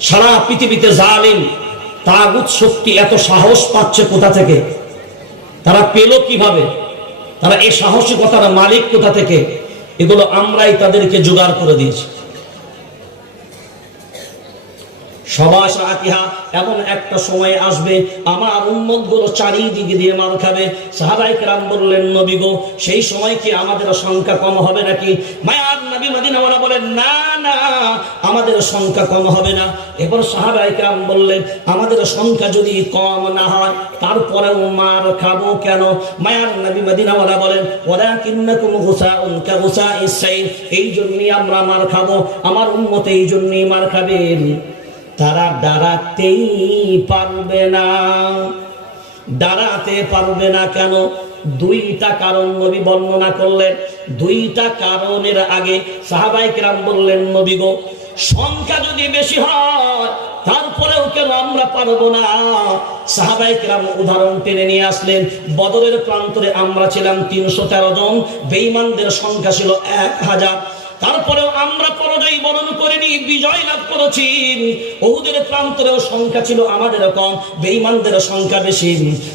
সারা পৃথিবীতে জালিম, তাগুত শক্তি এত সাহস পাচ্ছে কোথা থেকে? তারা পেল কীভাবে? তারা এই সাহসিকতার মালিক কোথা থেকে? এগুলো আমরাই তাদেরকে জোগাড় করে দিয়েছি। সাহাতিহা এমন একটা সময় আসবে, আমার উন্মত চারিদিকে দিয়ে মার খাবে। সাহাবাই রাম বললেন, নবী গো, সেই সময় কি আমাদের সংখ্যা কম হবে নাকি? মায়ার নবী মদিনাওয়ালা বলেন, না না, আমাদের সংখ্যা কম হবে না। এবার সাহাবাই রাম বললেন, আমাদের সংখ্যা যদি কম না হয়, তারপরেও মার খাব কেন? মায়ার নবী মদিনাওয়ালা বলেন ওরা কিন্নাকুম গুসা উনকা গুসা ইসাই এই জন্যই আমরা মার খাব, আমার উন্মত এই জন্যই মার খাবেন। তারা দাঁড়াতেই পারবে না। দাঁড়াতে পারবে না কেন? দুইটা কারণ নবী বর্ণনা করলেন। দুইটা কারণের আগে সাহাবাই কিরাম বললেন, নবী গো, সংখ্যা যদি বেশি হয়, তারপরেও কেন আমরা পারব না? সাহাবাই কিরাম উদাহরণ টেনে নিয়ে আসলেন, বদরের প্রান্তরে আমরা ছিলাম তিনশো তেরো জন বেইমানদের সংখ্যা ছিল এক হাজার। তারপরেও আমরা পরাজয় বরণ করিনি বিজয় লাভ করেছি। ওহুদের প্রান্তরেও সংখ্যা ছিল আমাদের কম বেঈমানদের সংখ্যা বেশি।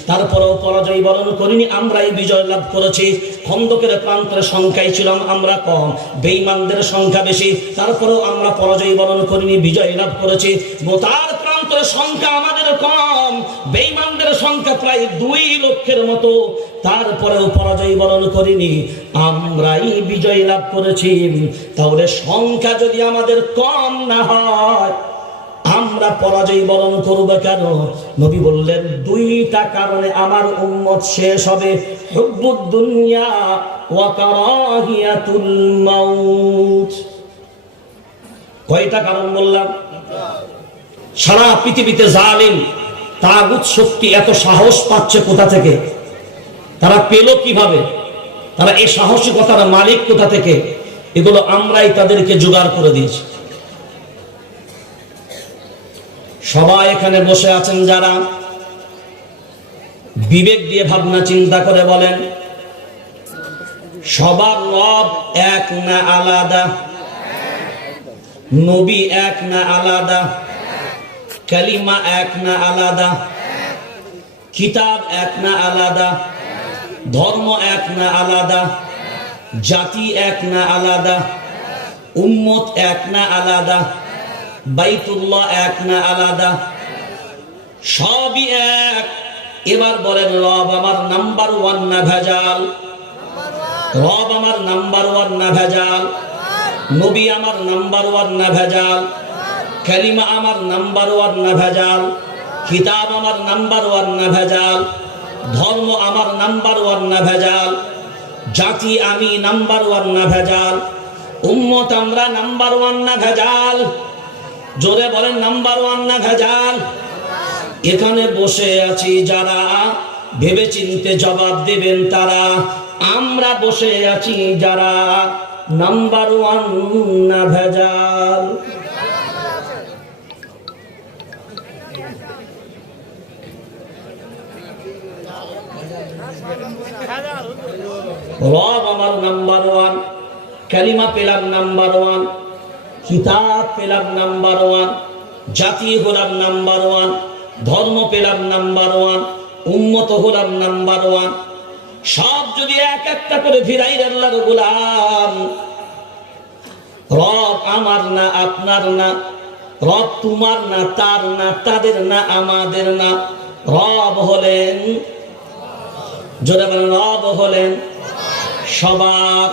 তারপরেও পরাজয় বরণ করিনি, আমরাই বিজয় লাভ করেছি। খন্দকের প্রান্তরে সংখ্যাই ছিলাম আমরা কম, বেঈমানদের সংখ্যা বেশি। তারপরেও আমরা পরাজয় বরণ করিনি বিজয় লাভ করেছি। প্রান্তরে সংখ্যা, আমাদের কম। বেঈমানদের সংখ্যা প্রায় দুই লক্ষের মতো। তারপরেও পরাজয় বরণ করিনি। আমরাই বিজয় লাভ করেছি। তাহলে সংখ্যা যদি আমাদের কম না হয়, আমরা পরাজয় বরণ করব কেন? নবী বললেন, দুইটা কারণে আমার উম্মত শেষ হবে। দুনিয়া কয়টা কারণ বললাম? সারা পৃথিবীতে জালিম, তাগুত শক্তি এত সাহস পাচ্ছে কোথা থেকে? তারা পেল কীভাবে? তারা এই সাহসিকতার মালিক কোথা থেকে? এগুলো আমরাই তাদেরকে জোগাড় করে দিয়েছি। সবাই এখানে বসে আছেন যারা বিবেক দিয়ে ভাবনা চিন্তা করে বলেন, সবার রব এক না আলাদা, নবী এক না আলাদা। কালিমা এক না আলাদা। কিতাব এক না আলাদা। ধর্ম এক না আলাদা। জাতি এক না আলাদা। উম্মত এক না আলাদা। বাইতুল্লাহ এক না আলাদা। সবই এক। এবার বলেন, রব আমার নাম্বার ওয়ান না ভেজাল। রব আমার নাম্বার ওয়ান না ভেজাল। নবী আমার নাম্বার ওয়ান না ভেজাল। কালিমা আমার নাম্বার ওয়ান না ভেজাল, কিতাব আমার নাম্বার ওয়ান না ভেজাল, ধর্ম আমার নাম্বার ওয়ান না ভেজাল, জাতি আমি নাম্বার ওয়ান না ভেজাল, উম্মত আমরা নাম্বার ওয়ান না ভেজাল। জোরে বলেন, নাম্বার ওয়ান না ভেজাল। এখানে বসে আছি যারা ভেবে চিনতে জবাব দেবেন তারা। আমরা বসে আছি যারা, নাম্বার ওয়ান না ভেজাল। রব আমার নাম্বার ওয়ান, কালিমা পেলাম নাম্বার ওয়ান, কিতাব পেলাম নাম্বার ওয়ান, জাতি হলাম নাম্বার ওয়ান, ধর্ম পেলাম নাম্বার ওয়ান উন্মত হলাম নাম্বার ওয়ান। সব যদি এক একটা করে ফিরাই আল্লাহর গোলাম, রব আমার না, আপনার না, রব তোমার না, তার না, তাদের না, আমাদের না। রব হলেন জোরে বলেন, রব হলেন সবার।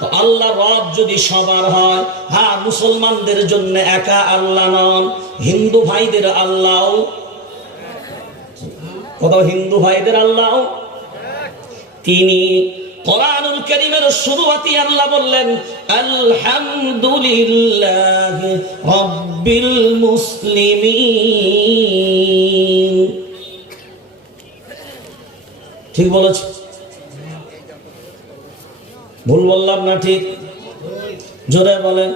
তো আল্লাহ রব যদি সবার হয় হ্যাঁ মুসলমানদের জন্য একা আল্লাহ নন, হিন্দু ভাইদের আল্লাহ। কত হিন্দু ভাইদের আল্লাহ? তিনি কোরআনুল করিমের শুরুয়াতি আল্লাহ বললেন, আলহামদুলিল্লাহ রব্বিল মুসলিমিন। ঠিক বলেছে? ভুল বললাম না ঠিক? জোরে বলেন।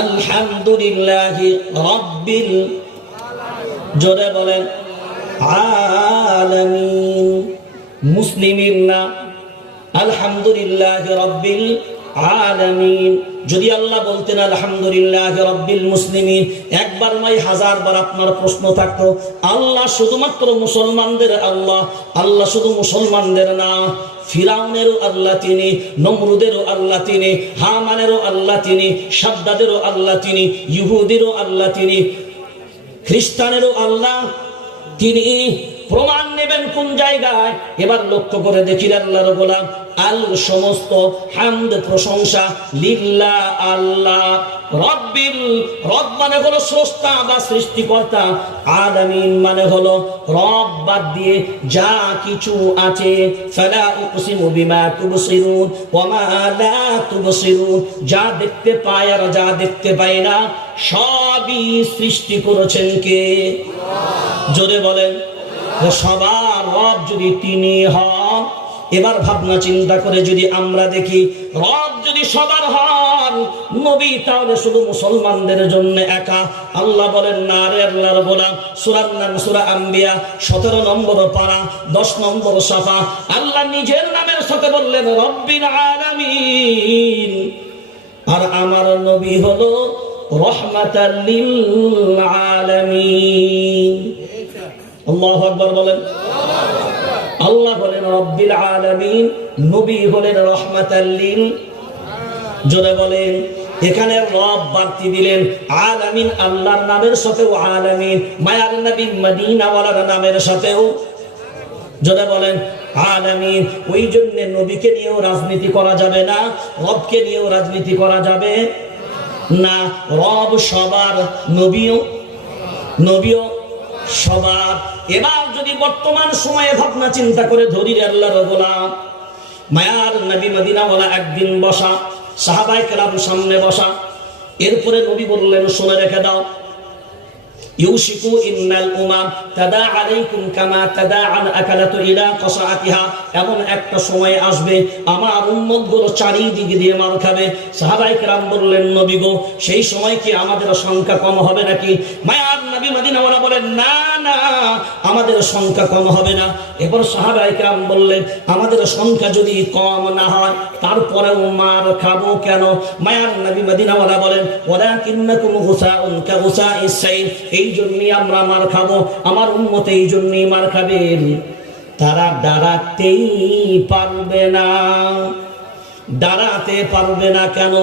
আলহামদুলিল্লাহ রব্বিল জোরে বলেন। আলামিন। মুসলিমিন না আলহামদুলিল্লাহ রব্বিল আলামিন। যদি আল্লাহ বলতেন, আলহামদুলিল্লাহ রব্বিল মুসলিমিন একবার নয় হাজার বার আপনার প্রশ্ন থাকতো, আল্লাহ শুধুমাত্র মুসলমানদের আল্লাহ আল্লাহ শুধু মুসলমানদের না, ফিরাউনেরও আল্লাহ তিনি, নমরুদেরও আল্লাহ তিনি, হামানেরও আল্লাহ তিনি, সাদ্দাদেরও আল্লাহ তিনি, ইহুদিরও আল্লাহ তিনি, খ্রিস্টানেরও আল্লাহ তিনি প্রমাণ নেবেন কোন জায়গায়? এবার লক্ষ্য করে দেখি আল্লাহর গোলাম আল সমস্ত হামদ প্রশংসা লিল্লা আল্লাহ রব্বিল, রব মানে হলো স্রষ্টা বা সৃষ্টিকর্তা। আলামিন মানে হলো রব বাদ দিয়ে যা কিছু আছে। ফালা উকসিমু বিমা তুবসিরুন, ওয়া মা লা তুবসিরুন। যা দেখতে পায় আর যা দেখতে পায় না, সবই সৃষ্টি করেছেন কে? জোরে বলেন। সবার রব যদি তিনি হন, এবার ভাবনা চিন্তা করে যদি আমরা দেখি রব যদি সবার হন, নবী তাহলে শুধু মুসলমানদের জন্য একা। আল্লাহ বলেন, না রে আল্লাহর গোলাম, সুরার নাম সুরা আম্বিয়া, সতেরো নম্বর পারা, দশ নম্বর সাফা। আল্লাহ নিজের নামের সাথে বললেন রব্বিন আলামিন। আর আমার নবী হলো রহমাতাল্লিল আলামিন। আল্লাহু আকবার বলেন। আল্লাহ হলেন রব্বিল আলামিন, নবী হলেন রহমাতাল্লিল জোরে বলেন, এখানে রব বাড়তি দিলেন, আলামিন আল্লাহর নামের সাথেও আলামিন, মায়ার নবী মদিনাওয়ালার নামের সাথেও। জোরে বলেন, আলামিন ওই জন্য নবীকে নিয়েও রাজনীতি করা যাবে না, রবকে নিয়েও রাজনীতি করা যাবে না। রব সবার নবীও নবীও সবার। এবার যদি বর্তমান সময়ে ভাবনা চিন্তা করে ধরি আল্লাহ গোলাম, মায়ার নবী মদিনাওয়ালা একদিন বসা সাহাবাই কেরাম সামনে বসা, এরপরে নবী বললেন, শুনে রেখে দাও। ইউশিকু ইন্নাল উমাম তাদা আলাইকুম কামা তাদা আন আকালাতু ইলা কসাআতিহা। এমন একটা সময় আসবে আমার উম্মতগুলো চারিদিকে দিয়ে মার খাবে। সাহাবাই কেরাম বললেন, নবী গো, সেই সময় কি আমাদের সংখ্যা কম হবে নাকি? মায়ার নবী মদিনাওয়ালা বলেন, না না, আমাদের সংখ্যা কম হবে না। এবার সাহাবাই কেরাম বললেন, আমাদের সংখ্যা যদি কম না হয় তারপরেও মার খাব কেন? মায়ার নবী মদিনাওয়ালা বলেন ওরা কিন্নাকুম হুসাউন কা হুসাইস সাইল এই জন্যই আমরা মার খাব, আমার উন্মত এই জন্যই মার খাবেন তারা দাঁড়াতেই পারবে না। দাঁড়াতে পারবে না কেন?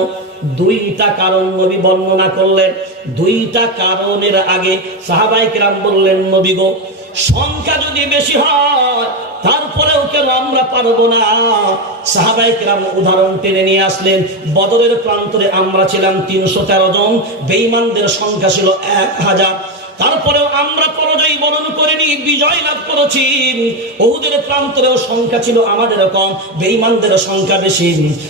দুইটা কারণ নবী বর্ণনা করলেন। দুইটা কারণের আগে সাহাবাই কিরাম বললেন, নবী গো সংখ্যা যদি বেশি হয়, তারপরেও কেন আমরা পারব না? সাহাবাই কেরাম উদাহরণ টেনে নিয়ে আসলেন, বদরের প্রান্তরে আমরা ছিলাম তিনশো তেরো জন বেইমানদের সংখ্যা ছিল এক হাজার। তারপরেও আমরা পরাজয় বরণ করিনি, বিজয় লাভ করেছি। ওহুদের প্রান্তরেও সংখ্যা ছিল আমাদের কম বেইমানদের সংখ্যা বেশি।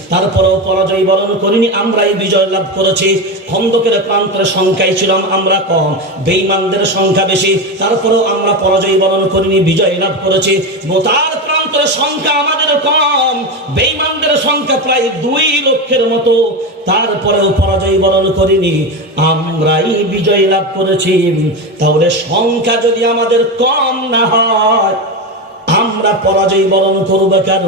তারপরেও পরাজয় বরণ করিনি, আমরাই বিজয় লাভ করেছি। খন্দকের প্রান্তের সংখ্যাই ছিলাম আমরা কম বেইমানদের সংখ্যা বেশি। তারপরেও আমরা পরাজয় বরণ করিনি, বিজয় লাভ করেছি। তার প্রান্তরে সংখ্যা আমাদের কম, বেঈমানদের সংখ্যা প্রায় দুই লক্ষের মতো। তারপরেও পরাজয় বরণ করিনি, আমরাই বিজয় লাভ করেছি। তাহলে সংখ্যা যদি আমাদের কম না হয়, আমরা পরাজয় বরণ করব কেন?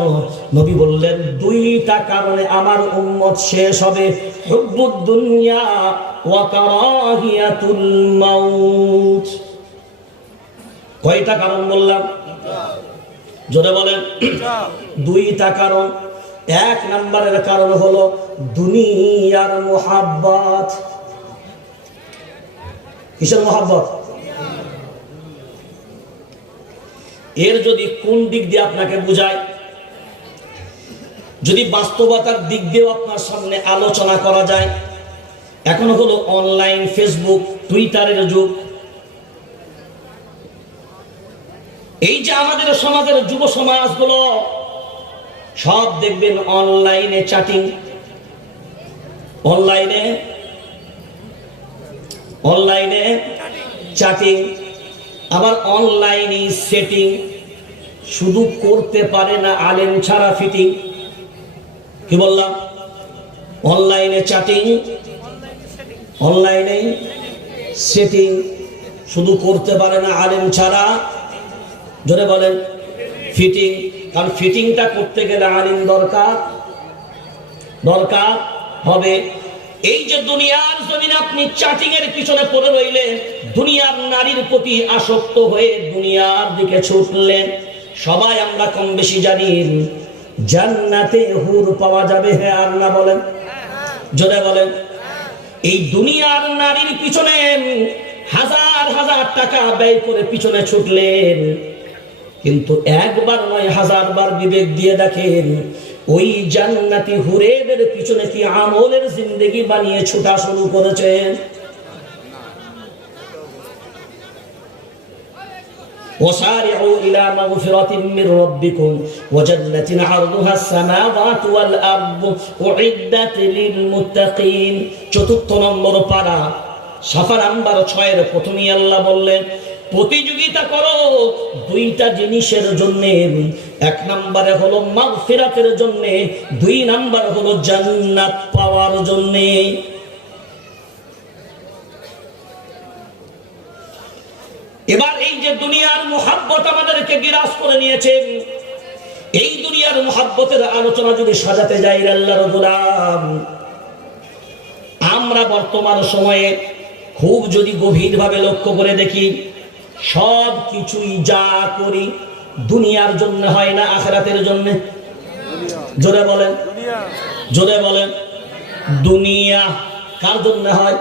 নবী বললেন, দুইটা কারণে আমার উম্মত শেষ হবে। হুব্বুদ দুনিয়া ওয়া কারাহিয়াতুল মাউত। কয়টা কারণ বললাম? জোরে বলেন। দুইটা কারণ। এক নম্বরের কারণ হলো দুনিয়ার মোহাব্বত। কিসের মোহাব্বত? এর যদি কোন দিক দিয়ে আপনাকে বুঝায়? যদি বাস্তবতার দিক দিয়েও আপনার সামনে আলোচনা করা যায়। এখন হলো অনলাইন ফেসবুক টুইটারের যুগ। এই যে আমাদের সমাজের যুব সমাজগুলো, সব দেখবেন অনলাইনে চ্যাটিং অনলাইনে অনলাইনে চ্যাটিং আবার অনলাইনে সেটিং শুধু করতে পারে না আলেম ছাড়া ফিটিং কি বললাম? অনলাইনে চ্যাটিং অনলাইনে সেটিং শুধু করতে পারে না আলেম ছাড়া জোরে বলেন ফিটিং কারণ ফিটিংটা করতে গেলে আলিম দরকার। দরকার হবে। এই যে দুনিয়ার জমিনে আপনি চাটিং এর পিছনে পড়ে রইলেন, দুনিয়ার নারীর প্রতি আসক্ত হয়ে দুনিয়ার দিকে ছুটলেন। সবাই আমরা কম বেশি জানি, জান্নাতে হুর পাওয়া যাবে হ্যাঁ আর না বলেন? জোরে বলেন, এই দুনিয়ার নারীর পিছনে হাজার হাজার টাকা ব্যয় করে পিছনে ছুটলেন। কিন্তু একবার নয় হাজার বার বিবেক দিয়ে দেখেন ওই জান্নাতি হুরেদের পিছনে কি আমলের জিন্দগি বানিয়ে ছোটা শুরু করেছেন وسارعوا إلى مغفرة من ربكم وجنة عرضها السماوات والأرض أعدت للمتقين চতুর্থ নম্বর পারা সাফা নাম্বার ছয়ের প্রথমেই আল্লাহ বললেন প্রতিযোগিতা করো। দুইটা জিনিসের জন্য, এক নম্বরে হলো মাগফিরাতের জন্য, দুই নাম্বার হলো জান্নাত পাওয়ার জন্যে। এবার এই যে দুনিয়ার মোহাব্বত আমাদেরকে বিরাজ করে নিয়েছে, এই দুনিয়ার মোহাব্বতের আলোচনা যদি সাজাতে যাই আল্লাহর গোলাম আমরা বর্তমান সময়ে খুব যদি গভীরভাবে লক্ষ্য করে দেখি সব কিছুই যা করি দুনিয়ার জন্য হয় না, আখেরাতের জন্য? জোরে বলেন। জোরে বলেন। দুনিয়া কার জন্য হয়?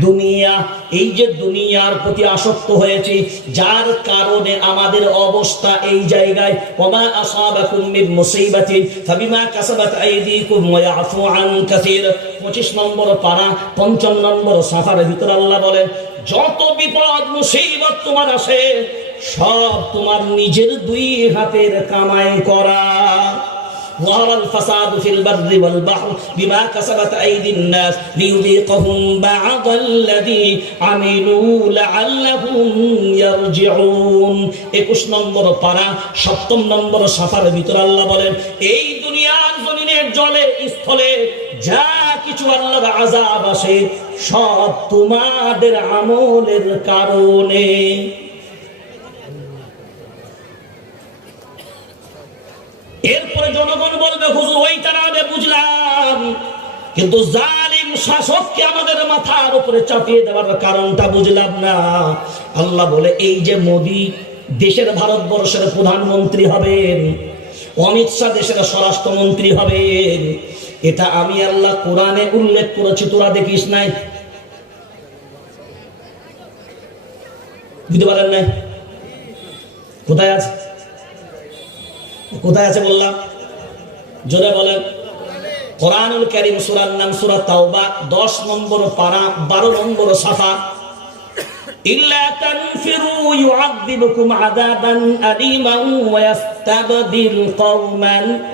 দুনিয়া। এই যে দুনিয়ার প্রতি আসক্ত হয়েছে, যার কারণে আমাদের অবস্থা এই জায়গায়, ওমা আসাবাকুম মিন মুসিবাতিন, ফাবিমা কাসাবাত আইদিকুম ওয়া ইয়াফু আন কাসীর। 25 নম্বর পারা পঞ্চম নম্বর সাফার ভিতর আল্লাহ বলেন যত বিপদ মুসিবত তোমার আসে সব তোমার নিজের দুই হাতের কামাই করা ظهر الفساد في البر والبحر بما كسبت أيدي الناس ليذيقهم بعض الذي عملوا لعلهم يرجعون একুশ নম্বর পারা সপ্তম নম্বর সাফার ভিতর আল্লাহ বলেন এই দুনিয়ার জমিনের জলে স্থলে যা কিছু আল্লাহর আজাব আসে সব তোমাদের আমলের কারণে। এরপরে জনগণ বলবে ওইটা না হলে বুঝলাম। কিন্তু জালিম শাসককে আমাদের মাথার উপরে চাপিয়ে দেওয়ার কারণটা বুঝলাম না। আল্লাহ বলে, এই যে মোদি দেশের ভারতবর্ষের প্রধানমন্ত্রী হবেন, অমিত শাহ দেশের স্বরাষ্ট্রমন্ত্রী হবেন এটা আমি আল্লাহ কোরআনে উল্লেখ করেছি, তোরা দেখিস নাই। বুঝতে পারেন নাই? কোথায় আছে? কোথায় আছে বললাম? জোরে বলেন। কোরআনুল কারীম সূরার নাম সূরা তাওবা 10 নম্বর পারা 12 নম্বর সাফা।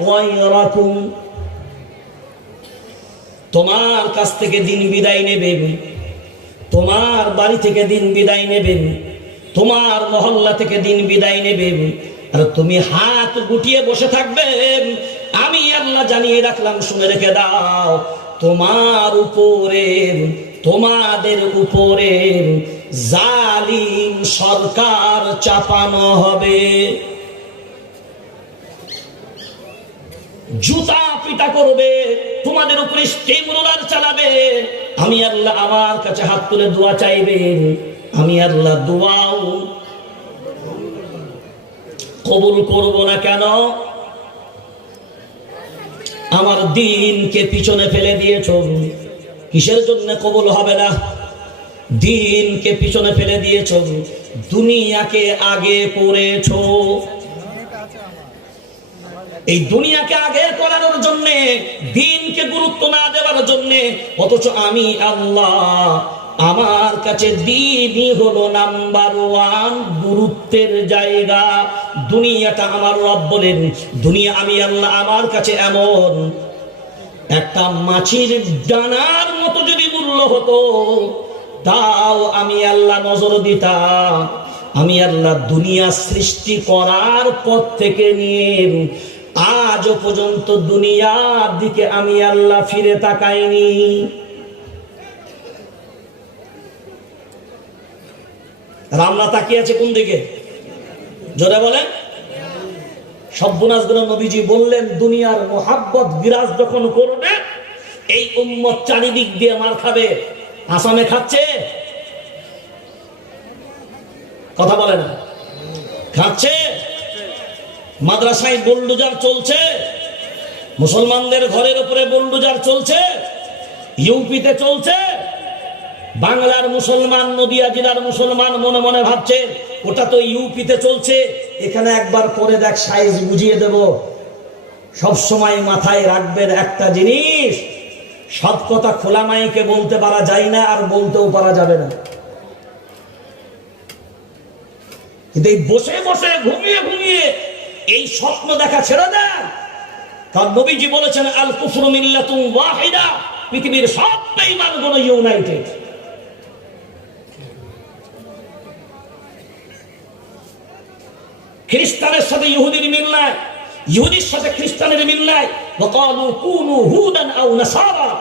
গায়রাকুম। তোমার কাছ থেকে দিন বিদায় নেবেন তোমার বাড়ি থেকে দিন বিদায় নেবেন তোমার মহল্লা থেকে দিন বিদায় নেবেন আর তুমি হাত গুটিয়ে বসে থাকবে, আমি আল্লাহ জানিয়ে রাখলাম, শুনে রেখে দাও, তোমার উপরে তোমাদের উপরে জালিম সরকার চাপানো হবে। জুতা পিটা করবে, তোমাদের উপরে স্টিম রোলার চালাবে। আমি আল্লাহ আমার কাছে হাত তুলে দোয়া চাইবেন আমি আল্লাহ দোয়াও কবুল করব না কেন? আমার দিনকে পিছনে ফেলে দিয়েছ। কিসের জন্য কবুল হবে না? দিনকে পিছনে ফেলে দিয়েছ। দুনিয়াকে আগে করেছ। এই দুনিয়াকে আগে করানোর জন্য, দিনকে গুরুত্ব না দেওয়ার জন্য, অথচ আমি আল্লাহ, আমার কাছে দিনই হলো নাম্বার ওয়ান গুরুত্বের জায়গা। দুনিয়াটা আমার রব বলেন, দুনিয়া আমি আল্লাহ আমার কাছে এমন। একটা মাছির ডানার মতো যদি মূল্য হতো, তাও আমি আল্লাহ নজর দিতাম। আমি আল্লাহ দুনিয়া সৃষ্টি করার পর থেকে নিয়ে আজও পর্যন্ত দুনিয়ার দিকে আমি আল্লাহ ফিরে তাকাইনি। রামনা তাকিয়ে আছে কোন দিকে? জোরে বলেন। নবীজি বললেন, দুনিয়ার মোহাব্বত, বিরাজ যখন করবে, এই উম্মত চারিদিক দিয়ে মার খাবে। আসামে খাচ্ছে? কথা বলে না। খাচ্ছে? মাদ্রাসায় বুলডোজার চলছে, মুসলমানদের ঘরের উপরে বুলডোজার চলছে, ইউপিতে চলছে, বাংলার মুসলমান, নদিয়া জেলার মুসলমান মনে মনে ভাবছে, ওটা তো ইউপিতে চলছে, এখানে একবার পরে দেখ সাইজ বুঝিয়ে দেব। সব সময় মাথায় রাখবেন একটা জিনিস, সব কথা খোলা মাইকে বলতে পারা যায় না আর বলতেও পারা যাবে না। কিন্তু এই বসে বসে ঘুমিয়ে ঘুমিয়ে এই স্বপ্ন দেখা ছেড়ে দেন কারণ নবীজি বলেছেন আল কুফরু মিল্লাতুন ওয়াহিদা পৃথিবীর সব বেঈমানগুলো ইউনাইটেড খ্রিস্টানের সাথে ইহুদির মিল নাই ইহুদির সাথে খ্রিস্টানের মিল নাই وقالوا كونوا هودا او نصارى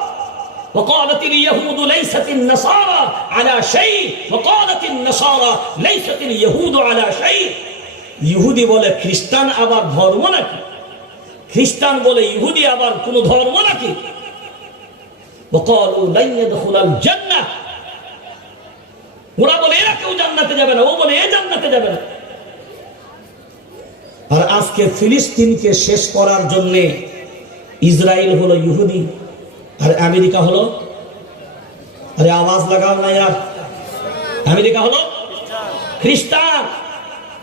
وقالت اليهود ليست النصارى على شيء وقالت النصارى ليست اليهود على شيء ইহুদি বলে খ্রিস্টান আবার ধর্ম নাকি? খ্রিস্টান বলে ইহুদি আবার কোন ধর্ম নাকি? ওরা বলে, এরা কেউ জান্নাতে যাবে না। ও বলে, এ জান্নাতে যাবে না। আর আজকে ফিলিস্তিনকে শেষ করার জন্যে ইসরায়েল হলো ইহুদি, আর আমেরিকা হলো? আরে আওয়াজ লাগাও না আমেরিকা হলো? খ্রিস্টান।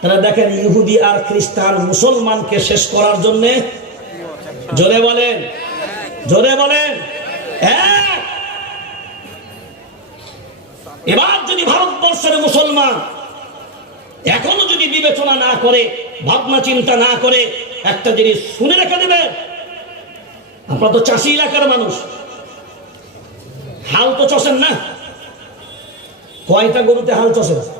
তারা দেখেন, ইহুদি আর খ্রিস্টান মুসলমানকে শেষ করার জন্য জোরে বলেন জোরে বলেন এবার যদি ভারতবর্ষের মুসলমান এখনও যদি বিবেচনা না করে, ভাবনা চিন্তা না করে, একটা জিনিস শুনে রেখে দেবে আপনারা তো চাষি এলাকার মানুষ। হাল তো চষেন না। কয়টা গরুতে হাল চষে? কয়টা-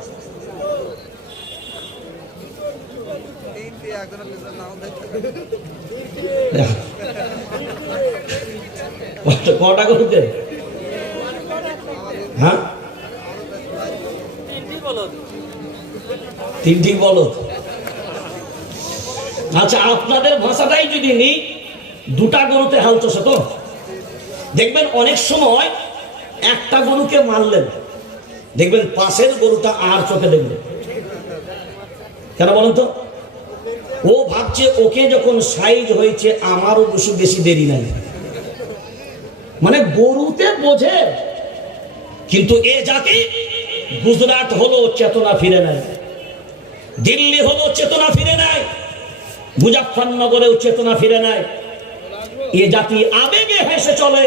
কয়টা গরুতে হ্যাঁ? তিনটি আচ্ছা আপনাদের ভাষাটাই যদি নিই, দুটা গরুতে হাল চষে তো। দেখবেন অনেক সময় একটা গরুকে মারলেন। দেখবেন পাশের গরুটা আর চোখে দেখবেন। কেন বলেন তো? ও ভাবছে, ওকে যখন সাইজ হয়েছে, আমারও বেশি বেশি দেরি নাই। মানে গরুতে বোঝে, কিন্তু এ জাতি গুজরাট হলো চেতনা ফিরে নেয় দিল্লি হলো চেতনা ফিরে নেয় মুজাফরনগরেও চেতনা ফিরে নেয় এ জাতি আবেগে হেসে চলে,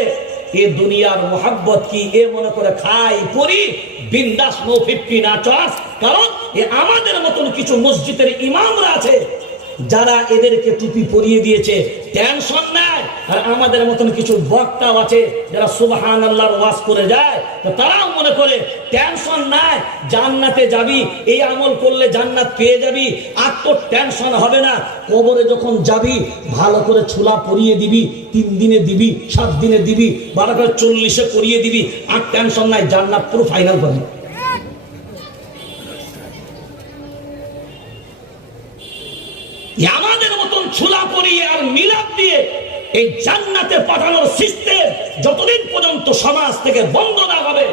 এ দুনিয়ার মোহাব্বত কি এ মনে করে খাই পরি? বিন্দাস নো ফিফটি না চস কারণ এ আমাদের মতন কিছু মসজিদের ইমামরা আছে যারা এদেরকে টুপি পরিয়ে দিয়েছে টেনশন নাই। আর আমাদের মতন কিছু বক্তাও আছে, যারা সুবহান আল্লাহর ওয়াজ করে যায়, তো তারাও মনে করে টেনশন নাই, জান্নাতে যাবি, এই আমল করলে জান্নাত পেয়ে যাবি, আর তোর টেনশন হবে না। কবরে যখন যাবি, ভালো করে ছোলা পরিয়ে দিবি, তিন দিনে দিবি, সাত দিনে দিবি, বারো করে চল্লিশে পরিয়ে দিবি, আর টেনশন নাই, জান্নাত পুরো ফাইনাল করবি আমাদের মতন ছোলা পরিয়ে আর মিলাপ দিয়ে এই জান্নাতে পাঠানোর সিস্টেম যতদিন পর্যন্ত সমাজ থেকে বন্ধ না হবে,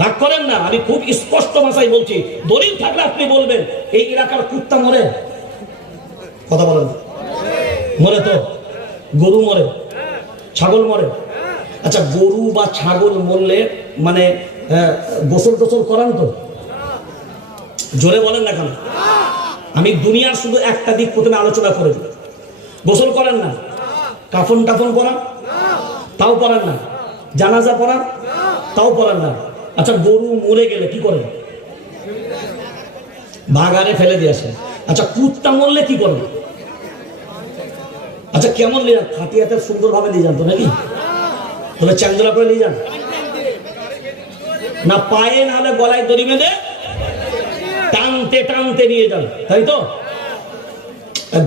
রাগ করেন না, আমি খুব স্পষ্ট ভাষায় বলছি, দলিল থাকলে আপনি বলবেন, এই এলাকার কুত্তা মরে। কথা বলেন মরে তো? গরু মরে? ছাগল মরে? আচ্ছা গরু বা ছাগল মরলে মানে গোসল টোসল করান তো? জোরে বলেন না কেন? আমি দুনিয়ার শুধু একটা দিক প্রথমে আলোচনা করে দিই গোসল করেন না? কাফন টাফন পরান? তাও পরান না। জানাজা পরান? তাও পরান না। আচ্ছা গরু মরে গেলে কি করেন? বাগানে ফেলে দিয়ে আসেন। আচ্ছা কুত্তা মরলে কি করেন? আচ্ছা কেমন নিয়ে যান? খাটিয়াতে সুন্দরভাবে নিয়ে যান তো নাকি? তবে চ্যাংদোলা করে নিয়ে যান। না, পায়ে না হলে গলায় দড়ি বেঁধে টানতে টানতে নিয়ে যান, তাই তো?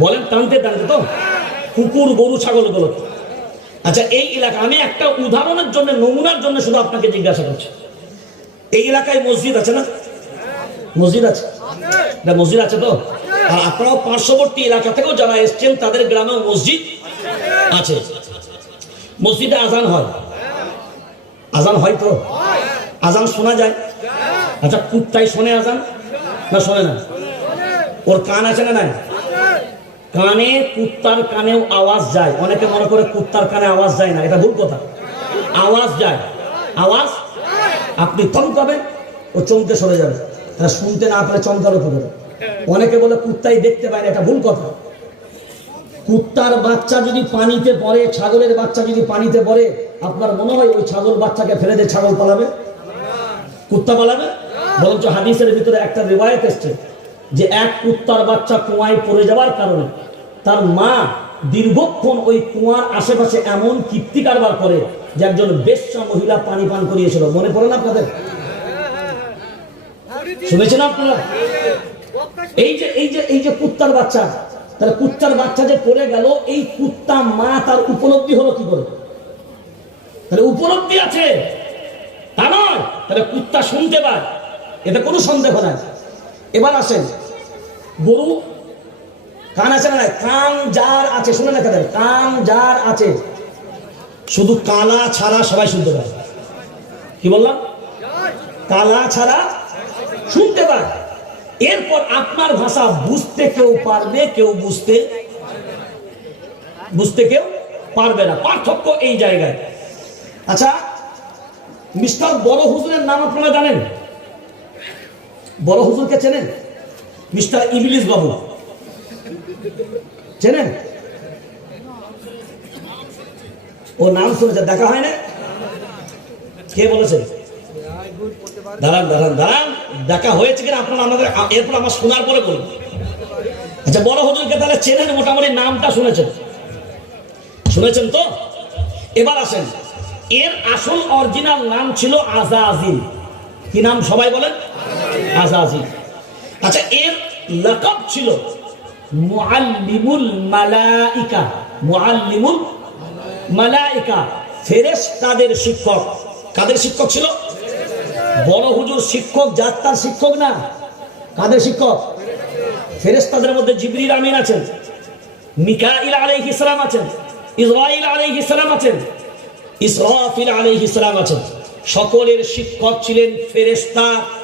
বলেন টানতে টানতে তো? কুকুর, গরু, ছাগলগুলো আচ্ছা এই এলাকা, আমি একটা উদাহরণের জন্য, নমুনার জন্য শুধু আপনাকে জিজ্ঞাসা করছি। এই এলাকায় মসজিদ আছে না? মসজিদ আছে? না, মসজিদ আছে তো? আর আপনারাও পার্শ্ববর্তী এলাকা থেকেও যারা এসছেন, তাদের গ্রামেও মসজিদ আছে। মসজিদে আজান হয়। আজান হয় তো? আজান শোনা যায়। আচ্ছা কুত্তাই শোনে আজান? না, শোনে না। ওর কান আছে না নাই? কানে, কুত্তার কানেও আওয়াজ যায়। অনেকে মনে করে কুত্তার কানে আওয়াজ যায় না, এটা ভুল কথা। আওয়াজ যায়। আওয়াজ? আপনি চমকাবেন, ও চমকে সরে যাবে। তারা শুনতে না পারে চমকার উপরে অনেকে বলে কুত্তাই দেখতে পায় না, এটা ভুল কথা। কুত্তার বাচ্চা যদি পানিতে পড়ে, ছাগলের বাচ্চা যদি পানিতে পড়ে, আপনার মনে হয় ওই ছাগল বাচ্চাকে ফেলে দিয়ে ছাগল পালাবে? কুত্তা পালাবে? বরঞ্চ হাদিসের ভিতরে একটা রেওয়ায়ত এসছে যে এক কুত্তার বাচ্চা কুয়ায় পড়ে যাওয়ার কারণে তার মা দীর্ঘক্ষণ ওই কুয়ার আশেপাশে এমন কীর্তি কারবার করে যে একজন বেশ্যা মহিলা পানি পান করিয়েছিল। মনে পড়ে না আপনাদের? শুনেছেন আপনারা? এই যে এই যে এই যে কুত্তার বাচ্চা, তাহলে কুত্তার বাচ্চা যে পড়ে গেল, এই কুত্তা মা তার উপলব্ধি হলো কি করে? তাহলে উপলব্ধি আছে। তা নয়, তাহলে কুত্তা শুনতে পায়। এতে কোনো সন্দেহ নাই। এবার আসেন। গরু কান আছে না কান যার আছে শুনে না কাদের কান যার আছে। শুধু কালা ছাড়া সবাই শুনতে পায়। কি বললাম? কালা ছাড়া শুনতে পায়। এরপর আপনার ভাষা বুঝতে কেউ পারবে, কেউ বুঝতে বুঝতে কেউ পারবে না। পার্থক্য এই জায়গায়। আচ্ছা মিস্টার বড় হুজুরের নাম আপনারা জানেন? বড় হুজুরকে চেনেন? মিস্টার ইবলিস বাবু। চেনেন? ও নাম শুনেছে, দেখা হয় না? কে বলেছে? দাঁড়ান দাঁড়ান দাঁড়ান। দেখা হয়েছে কিনা আপনারা আমাদের, এরপর আমার শোনার পরে বলুন। আচ্ছা বড় হুজুরকে তাহলে চেনেন, মোটামুটি নামটা শুনেছেন। শুনেছেন তো? এবার আসেন। এর আসল অরিজিনাল নাম ছিল আজাজিল। কি নাম সবাই বলেন? আজাজিল আচ্ছা এর লকব ছিল মুআল্লিমুল মালাইকা। মুআল্লিমুল মালাইকা, ফেরেশতাদের শিক্ষক। কাদের শিক্ষক ছিল? বড় হুজুর শিক্ষক যাত্রার শিক্ষক না? কাদের শিক্ষক? ফেরেশতাদের মধ্যে জিবরিল আমিন আছেন, মিকাইল আলাইহিস সালাম আছেন, ইসরাইল আলাইহিস সালাম আছেন, ইসরাফিল আলাইহিস সালাম আছেন। সকলের শিক্ষক ছিলেন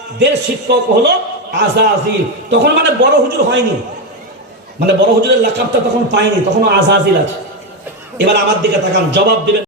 ফেরেশতাদের শিক্ষক হলো আজাজিল। তখন মানে বড় হুজুর হয়নি। মানে বড় হুজুরের লাকাবটা তখন পাইনি তখন আজাজিল আছে। এবার আমার দিকে তাকান, জবাব দিবেন।